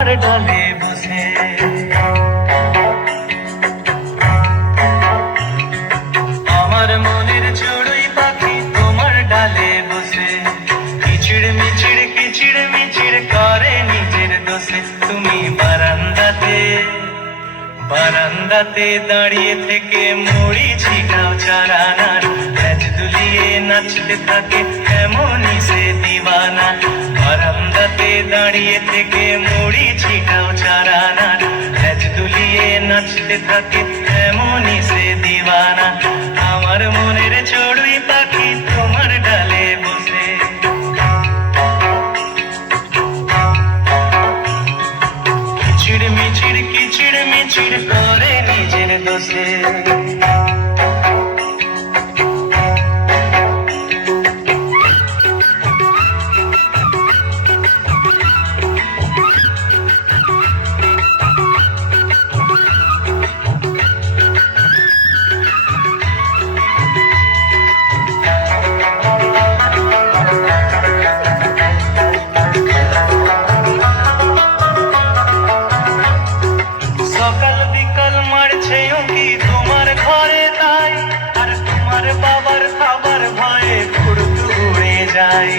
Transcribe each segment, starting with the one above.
ডালে বসে আমার মনের চড়ুই পাখি তোমার ডালে বসে কিচিড় মিচিড় করে নিজের দোষে। তুমি বারান্দাতে দাঁড়িয়ে থেকে মুড়ি ছিটাও চারানার ল্যাজ দুলিয়ে নাচতে থাকে এমনই সে দিওয়ানা। বারান্দাতে দাঁড়িয়ে থেকে মুড়ি ছিটাও চারানার ল্যাজ দুলিয়ে নাচতে থাকে এমনই সে দিওয়ানা। আমার মনের চড়ুই পাখি তোমার ডালে বসে কিচিড় মিচিড় করে নিজের দোষে। সকাল বিকাল মারছে উঁকি তোমার ঘরে তাই, আর তোমার বাবার খাবার ভয়ে ফুড়ুক উড়ে যায়।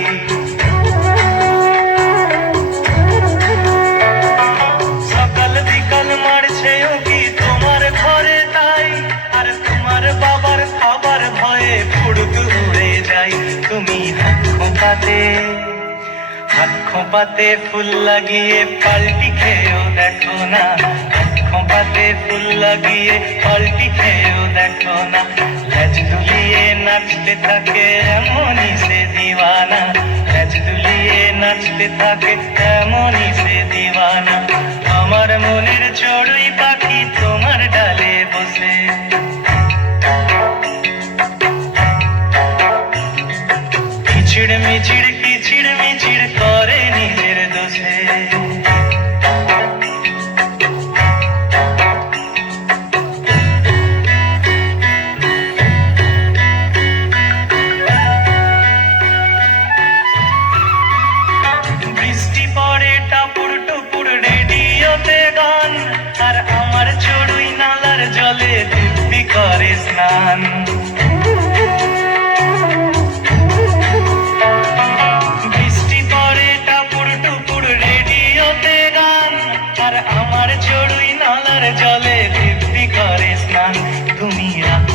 সকাল বিকাল মারছে উঁকি তোমার ঘরে তাই, আর তোমার বাবার খাবার ভয়ে ফুড়ুক উড়ে যায়। তুমি হাত খোঁপাতে ফুল লাগিয়ে পাল্টি খেয়েও দেখো না, খোঁপাতে ফুল লাগিয়ে পাল্টি খেয়েও দেখো না। ল্যাজ দুলিয়ে নাচতে থাকে এমনই সে দিওয়ানা, ল্যাজ দুলিয়ে নাচতে থাকে এমনই সে দিওয়ানা। আমার মনের চড়ুই পাখি তোমার ডালে বসে কিচিড় মিচিড় করে নিজের দোষে। বৃষ্টি পড়ে টাপুর টুপুর রেডিওতে গান, আর আমার চড়ুই নালার জলে দিব্যি করে স্নান। বৃষ্টি পড়ে টাপুর টুপুর রেডিওতে গান, আর আমার চড়ুই নালার জলে দিব্যি করে স্নান। তুমি রাগ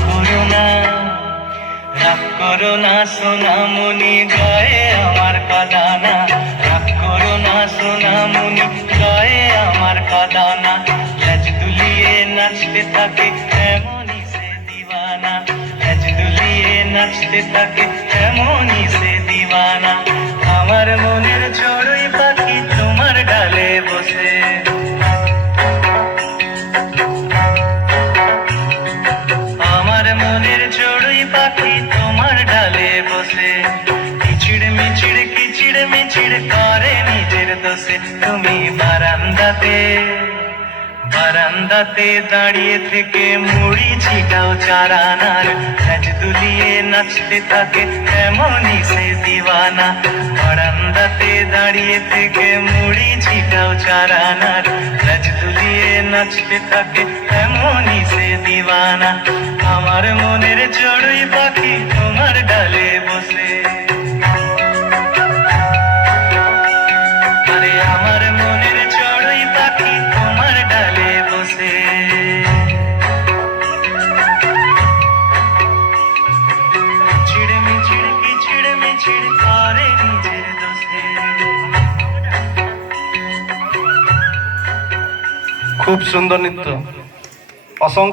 করো না সোনামণি গায়ে আমার কাদানা, রাগ করো না সোনামণি গায়ে আমার কাদানা। ল্যাজ দুলিয়ে নাচতে থাকে এমনই সে দিওয়ানা, ল্যাজ দুলিয়ে নাচতে থাকে এমনই সে দিওয়ানা। আমার মনের চড়ুই পাখি তোমার ডালে বসে আমার মনের চড়ুই পাখি তোমার ডালে বসে কিচিড় মিচিড় করে নিজের দোষে। তুমি বারান্দাতে দাঁড়িয়ে থেকে মুড়ি ছিটাও চারানার ল্যাজ দুলিয়ে নাচতে থাকে এমনই সে দিওয়ানা। বারান্দাতে দাঁড়িয়ে থেকে মুড়ি ছিটাও চারানার ল্যাজ দুলিয়ে নাচতে থাকে এমনই সে দিওয়ানা। আমার মনের চড়ুই পাখি তোমার ডালে বসে আরে আমার মনের চড়ুই পাখি তোমার ডালে বসে কিচিড় মিচিড় করে নিজের দোষে। খুব সুন্দর নৃত্য, অসংখ্য